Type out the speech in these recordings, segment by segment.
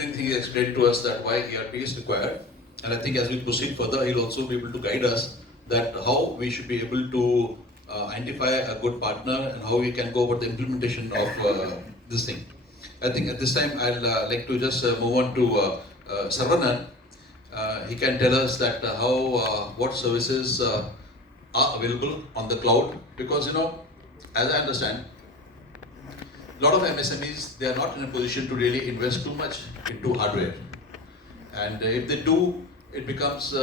opening thing he explained to us that why ERP is required. And I think as we proceed further, he'll also be able to guide us that how we should be able to identify a good partner and how we can go about the implementation of this thing. I think at this time I'll like to just move on to Saravanan. He can tell us that what services are available on the cloud, because as I understand, a lot of MSMEs, they are not in a position to really invest too much into hardware, and if they do, it becomes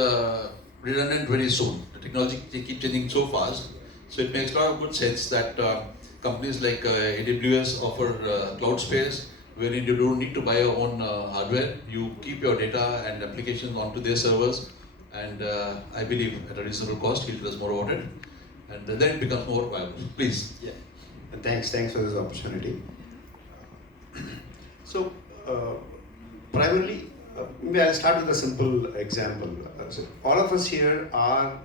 redundant very soon. The technology keeps changing so fast, so it makes a lot of good sense that companies like AWS offer cloud space, wherein you don't need to buy your own hardware. You keep your data and applications onto their servers, and I believe at a reasonable cost, he'll tell us more about it, and then it becomes more viable. Please. Yeah. Thanks for this opportunity. So, primarily, maybe I'll start with a simple example. So all of us here are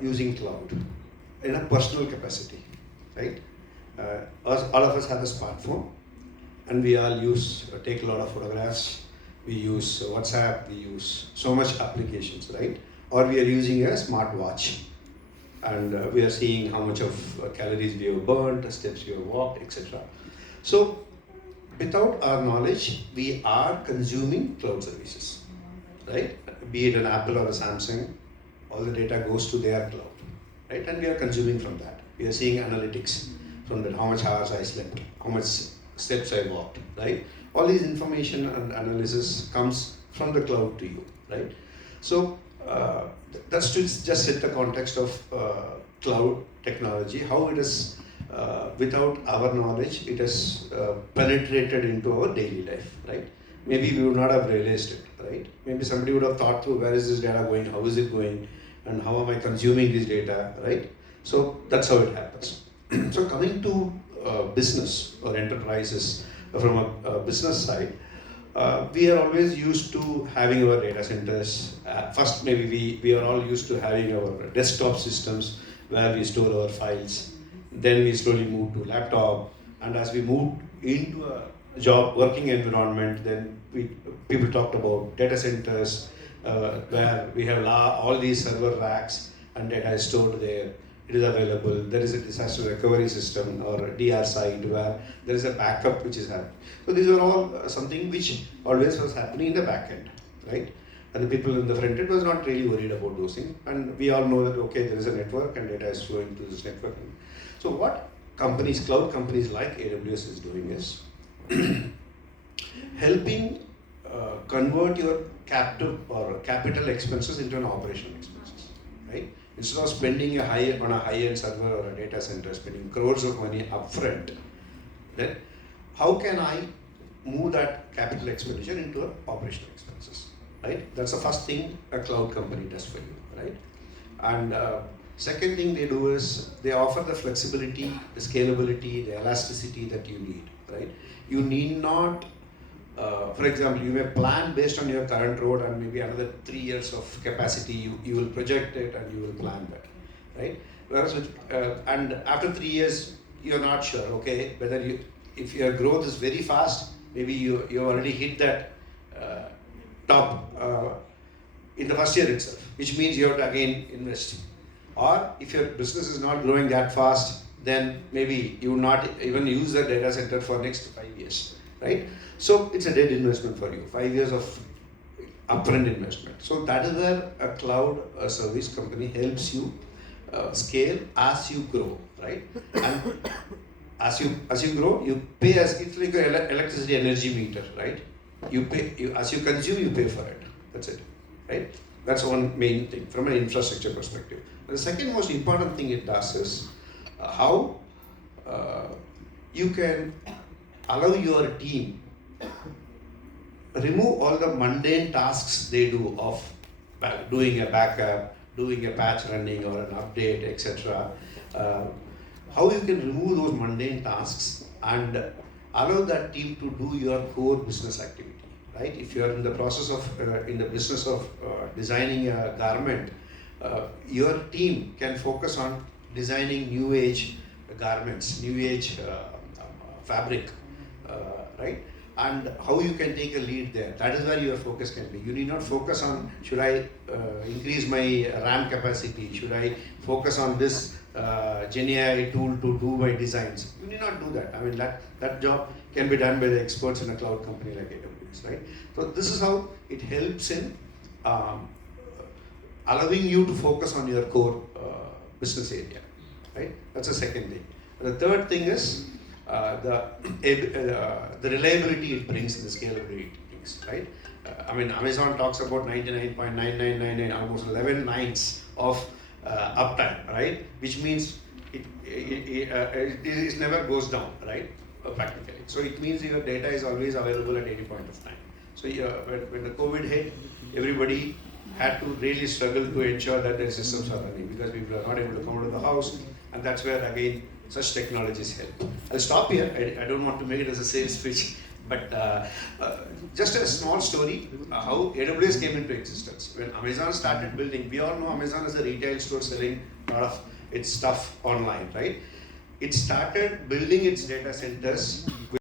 using cloud in a personal capacity, right? All of us have a smartphone, and we all take a lot of photographs. We use WhatsApp. We use so much applications, right? Or we are using a smartwatch, and we are seeing how much of calories we have burned, steps we have walked, etc. So, without our knowledge, we are consuming cloud services, right? Be it an Apple or a Samsung, all the data goes to their cloud, right? And we are consuming from that. We are seeing analytics from that, how much hours I slept, how much steps I walked, right? All these information and analysis comes from the cloud to you, right? So that's to just set the context of cloud technology, how it is, without our knowledge, it has penetrated into our daily life, right? Maybe we would not have realized it, right? Maybe somebody would have thought through, where is this data going, how is it going, and how am I consuming this data, right? So that's how it happens. So coming to business or enterprises from a business side, we are always used to having our data centers. First, maybe we are all used to having our desktop systems where we store our files. Then we slowly move to laptop, and as we move into a working environment, then people talked about data centers where we have all these server racks and data is stored there. It is available. There is a disaster recovery system or a DR site where there is a backup which is happening. So these are all something which always was happening in the back end, right? And the people in the front end was not really worried about those things. And we all know that, okay, there is a network and data is flowing to this network. So what cloud companies like AWS is doing is helping convert your captive or capital expenses into an operational expenses, right? Instead of spending on a high-end server or a data center, spending crores of money upfront, then how can I move that capital expenditure into an operational expenses, right? That's the first thing a cloud company does for you, right? And second thing they do is they offer the flexibility, the scalability, the elasticity that you need, right? You need not, for example, you may plan based on your current road and maybe another 3 years of capacity, you will project it and you will plan that, right? Whereas and after 3 years, you're not sure, okay, whether if your growth is very fast, maybe you already hit that top in the first year itself, which means you have to again invest. Or if your business is not growing that fast, then maybe you will not even use the data center for next 5 years, right? So it's a dead investment for you, 5 years of upfront investment. So that is where a cloud service company helps you scale as you grow, right? And as you grow, you pay it's like an electricity energy meter, right? You pay, as you consume, you pay for it. That's it, right? That's one main thing from an infrastructure perspective. The second most important thing it does is how you can allow your team remove all the mundane tasks they do of doing a backup, doing a patch running or an update, etc. How you can remove those mundane tasks and allow that team to do your core business activity, right? If you are in the process of, in the business of designing a garment, your team can focus on designing new age garments, new age fabric, right? and how you can take a lead there. That is where your focus can be. You need not focus on should I increase my RAM capacity, should I focus on this GenAI tool to do my designs. You need not do that. I mean that job can be done by the experts in a cloud company like AWS, right? So this is how it helps in allowing you to focus on your core business area, right? That's the second thing. The third thing is the reliability it brings and the scalability it brings, right? I mean, Amazon talks about 99.9999, almost 11 nines of uptime, right? Which means it never goes down, right? Practically. So it means your data is always available at any point of time. So when the COVID hit, everybody had to really struggle to ensure that their systems are running because people are not able to come out of the house, and that's where again such technologies help. I'll stop here. I don't want to make it as a sales pitch, but just a small story how AWS came into existence. When Amazon started building, we all know Amazon is a retail store selling a lot of its stuff online, right? It started building its data centers